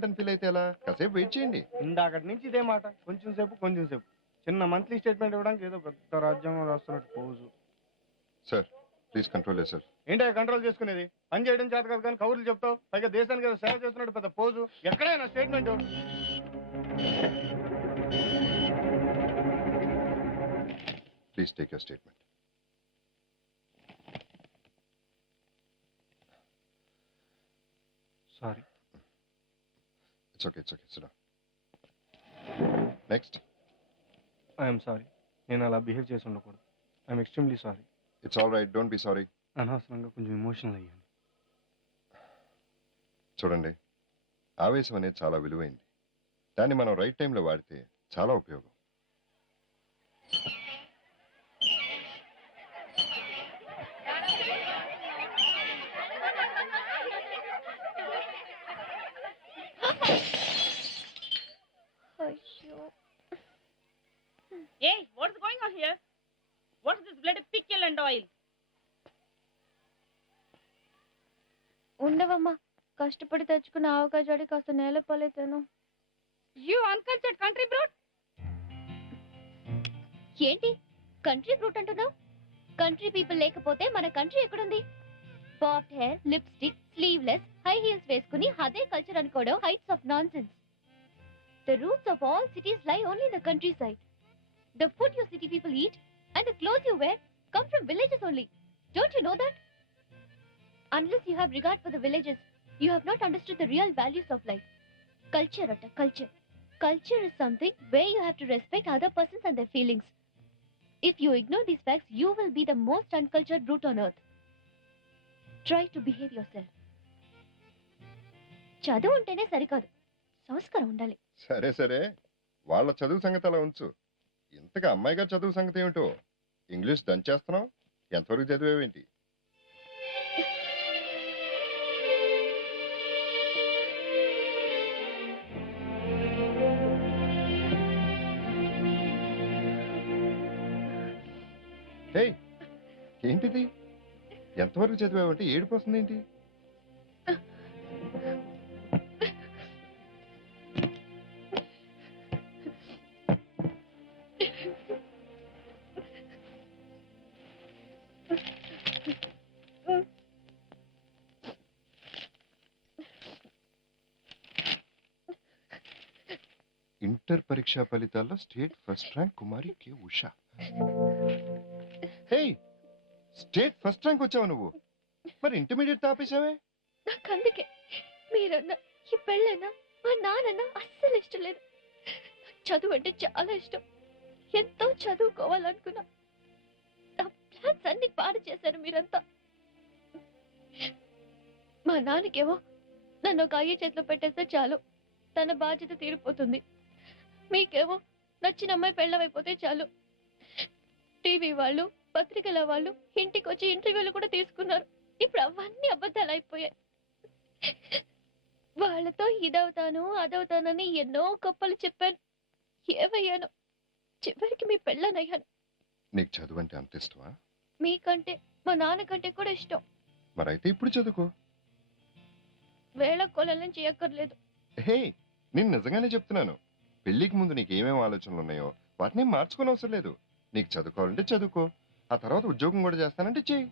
Feel అయితే ఎలా? కాసేపు వెయిట్ చేయండి. ఇందాకటి నుంచి ఇదే మాట, కొంచెం సేపు. చిన్న మంత్లీ స్టేట్మెంట్ ఇవ్వడానికి ఏదో పెద్ద రాజ్యాంగం రాస్తున్నట్టు pose. Sir please control sir. ఏంటో కంట్రోల్ చేసుకునేది? పని చేయడం చేత కాదు కానీ కౌరులు చెప్తావు, పైగా దేశానికి ఏదో సేవ చేస్తున్నట్టు పెద్ద పోజు. ఎక్కడైనా statement. Please take your statement. Sorry. It's okay SIT. Next. I'm sorry. నేను అలా బిహేవ్ చేసి ఉండకూడదు. I'm extremely sorry. It's all right, don't be sorry. అనవసరంగా కొంచెం ఎమోషనల్ అయ్యాను. చూడండి, ఆవేశం అనేది చాలా విలువైంది. దాన్ని మనం రైట్ టైంలో వాడితే చాలా ఉపయోగం. Hey, what's going on here? What's this bloody pickle and oil? ఉండవమ్మా, కష్టపడి తెచ్చుకున్న ఆవకాజాడి కాస్త నేల పాలైతాను. You uncultured country brute! ఏంటి కంట్రీ బ్రూట్ అంటున్నావు? కంట్రీ పీపుల్ లేకపోతే మన కంట్రీ ఎక్కడుంది? Popped hair, lipstick, sleeveless, high heels వేసుకుని అదే కల్చర్ అనుకోవడం heights of nonsense. The roots of all cities lie only in the countryside. The food your city people eat and the clothes you wear come from villages only. Don't you know that? Unless you have regard for the villages, you have not understood the real values of life. Culture, Atta, culture. Culture is something where you have to respect other persons and their feelings. If you ignore these facts, you will be the most uncultured brute on earth. Try to behave yourself. చదువు ఉంటేనే సరికాదు, సంస్కారం ఉండాలి. సరే, వాళ్ళ చదువు సంగతి అలా ఉంచు. ఇంతగా అమ్మాయి గారు చదువు సంగతి ఏమిటో? ఇంగ్లీష్ దంచేస్తున్నావు, ఎంతవరకు చదివేవేంటి? హే, ఏంటిది? ఎంతవరకు చదివావంటే ఏడుపు వస్తుంది ఏంటి? ఇంటర్ పరీక్షా ఫలితాల్లో స్టేట్ ఫస్ట్ ర్యాంక్ కుమారి కే ఉషా. హే, స్టేట్ ఫస్ట్ ర్యాంక్ వచ్చావు నువ్వు. మరి ఇంటర్మీడియట్ ఆపేసావే? నాకు అందుకే మీరన్నా ఈ పెళ్ళైనా మా నాన్న అస్సలు ఇష్టం లేదు. చదువు అంటే చాలా ఇష్టం, ఎంతో చదువుకోవాలనుకున్నా. నా ప్లాన్స్ అన్ని పాడు చేశారు మీరంతా. మా నాన్నకేమో నన్ను ఒక అయ్య చేతిలో పెట్టేస్తే చాలు, తన బాధ్యత తీరిపోతుంది. మీకేమో నచ్చిన అమ్మాయి పెళ్ళమైపోతే చాలు. టీవీ వాళ్ళు, పత్రికల వాళ్ళు ఇంటికి వచ్చి ఇంటర్వ్యూలు కూడా తీసుకున్నారు. ఇప్పుడు అవన్నీ అబద్ధాలు అయిపోయాయి. వాళ్ళతో ఇదవుతాను అదవుతానని ఎన్నో గొప్పలు చెప్పాను. ఏమయ్యాను? చివరికి మీ పెళ్ళనయ్యాను. నీకు చదువు అంటే అంత ఇష్టమా? మీకంటే మా నాన్నకంటే కూడా ఇష్టం. మరైతే ఇప్పుడు చదువుకో. వేళ కొలలని చేయక్కర్లేదు. హే, నేను నిజంగానే చెప్తున్నాను. పెళ్లికి ముందు నీకు ఏమేమి ఆలోచనలు ఉన్నాయో వాటిని మార్చుకోని అవసరం లేదు. నీకు చదువుకోవాలంటే చదువుకో, ఆ తర్వాత ఉద్యోగం కూడా చేస్తానంటే చెయ్యి.